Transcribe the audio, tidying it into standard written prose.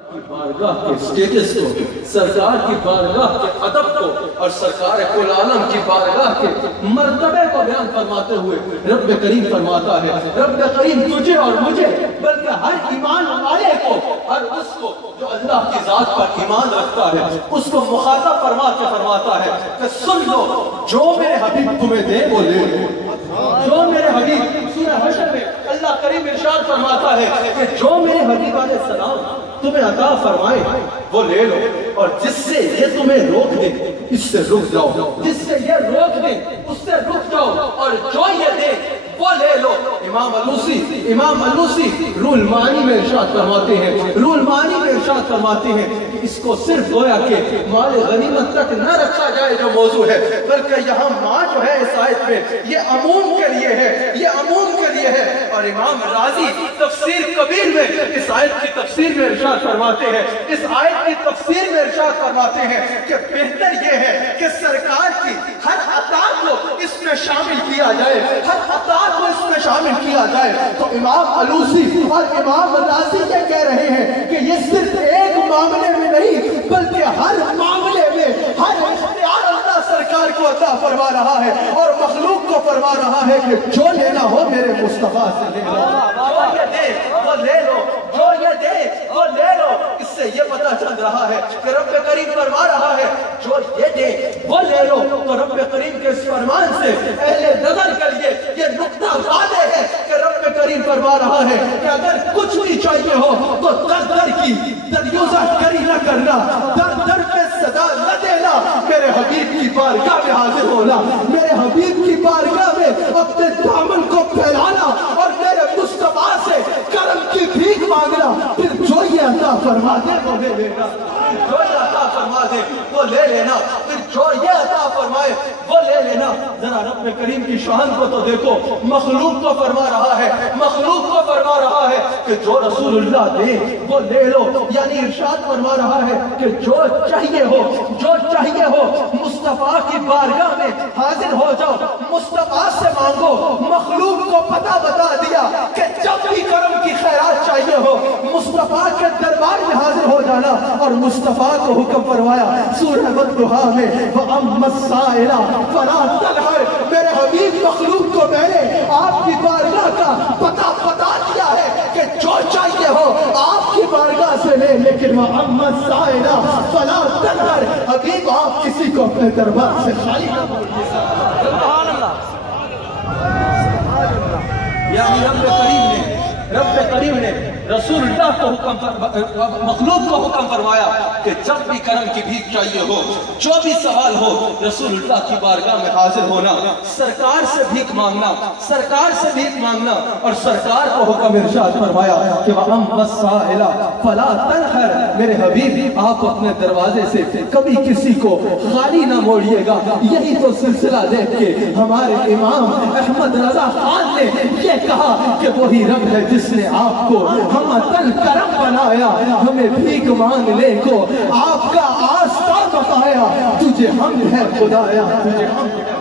کی بارگاہ کے سٹیٹس کو، سرکار کی بارگاہ کے ادب کو اور سرکار کل عالم کی بارگاہ کے مرتبے کو بیان فرماتے ہوئے رب کریم فرماتا ہے، رب کریم تجھے اور مجھے بلکہ ہر ایمان والے کو، ہر اس کو جو اللہ کی ذات پر ایمان رکھتا ہے اس کو مخاطب فرما کے فرماتا ہے کہ سن لو، جو میرے حبیب تمہیں دے وہ لے لو، جو میرے حبیب سورہ حشر میں اللہ کریم ارشاد فرماتا ہے کہ جو میرے حبیب علیہ السلام تمہیں عطا فرمائے وہ لے لو، اور جس سے یہ تمہیں روک دے اس سے رک جاؤ، جس سے یہ روک دے اس سے رک جاؤ، اور جو یہ دے وہ لے لو۔ امام علوسی روح المعانی میں ارشاد فرماتے ہیں، روح المعانی میں ارشاد فرماتے ہیں کہ اس کو صرف گویا کہ مال غنیمت تک نہ رکھا جائے جو موضوع ہے، بلکہ یہاں ماں جو ہے اس آیت میں یہ عموم کے لیے ہے، یہ عموم کے لیے ہے۔ اور امام راضی تفسیر کبیر میں اس آیت کی تفسیر میں ارشاد فرماتے ہیں، اس آیت کی تفسیر میں ارشاد فرماتے ہیں کہ بہتر یہ ہے کہ سرکار کی ہر عطا کو اس میں شامل کیا جائے، ہر عطا کو اس میں شامل کیا جائے۔ تو امام علوسی اور امام راضی یہ کہہ رہے ہیں کہ یہ صرف ایک معاملے میں نہیں بلکہ ہر معاملے میں ہر اختیار اللہ سرکار کو عطا فرما رہا ہے اور مخلوق کو فرما رہا ہے کہ جو لینا ہو میرے مصطفیٰ سے لے لو، جو یہ دے وہ لے لو، جو یہ دے وہ لے لو۔ اس سے یہ پتہ چل رہا ہے کہ رب کریم فرما رہا ہے جو یہ دے وہ لے لو، تو رب کریم کے اس فرمان سے اہل نظر کے لیے یہ نقطہ واضح ہے کہ رب کریم فرما رہا ہے کہ اگر کچھ بھی چاہیے ہو تو در در کی دریوزہ کری نہ کرنا، در در پہ صدا نہ دینا، میرے حبیب کی بارگاہ میں حاضر ہونا، میرے حبیب کی بارگاہ میں اپنے دامن کو پھیلانا اور میرے مصطفیٰ سے کرم کی بھیک مانگنا، پھر جو یہ عطا فرما دے وہ لے لینا، جو یہ عطا فرما دے وہ لے لینا، پھر جو یہ عطا فرمائے وہ لے لینا۔ ذرا رب کریم کی شان کو تو دیکھو، مخلوق کو فرما رہا ہے، مخلوق کو فرما رہا ہے کہ جو رسول اللہ دے وہ لے لو، یعنی ارشاد فرما رہا ہے کہ جو چاہیے ہو، جو چاہیے ہو مصطفیٰ کی بارگاہ میں حاضر ہو جاؤ، مصطفیٰ سے مانگو۔ مخلوق کو پتہ بتا دیا کہ جب بھی کرم کی خیرات چاہیے ہو مصطفیٰ کے دربار میں حاضر ہو جانا، اور مصطفیٰ کو حکم فرمایا سورہ والضحیٰ میں وَأَمَّا السَّائِلَ فَلَا تَنْهَرْ، میرے حبیب مخلوق کو میں نے آپ کی بارگاہ کا پتہ بتا دیا ہے کہ جو چاہیے ہو آپ کی بارگاہ سے لے، لیکن وَأَمَّا السَّائِلَ فَلَا تَنْهَرْ، حبیب آپ کسی کو اپنے دربار سے خالی نہ بھیجیے۔ سبحان اللہ، یعنی رب کریم نے رسول اللہ کو مخلوق کو حکم فرمایا کہ جب بھی کرم کی بھیک چاہیے ہو، جو بھی سوال ہو رسول اللہ کی بارگاہ میں حاضر ہونا، سرکار سے بھیک مانگنا، سرکار سے بھیک مانگنا، اور سرکار کو حکم ارشاد فرمایا کہ وَأَمَّا السَّائِلَ فَلَا تَنْهَرْ، میرے حبیب آپ اپنے دروازے سے کبھی کسی کو خالی نہ موڑیے گا۔ یہی تو سلسلہ دیکھ کے ہمارے امام احمد رضا خان نے یہ کہا کہ وہی رب ہے جس نے آپ کو ہم تل کرم بنایا، ہمیں بھیک مانگنے کو آپ کا آستہ بتایا، تجھے حمد ہے خدایا، تجھے حمد ہے۔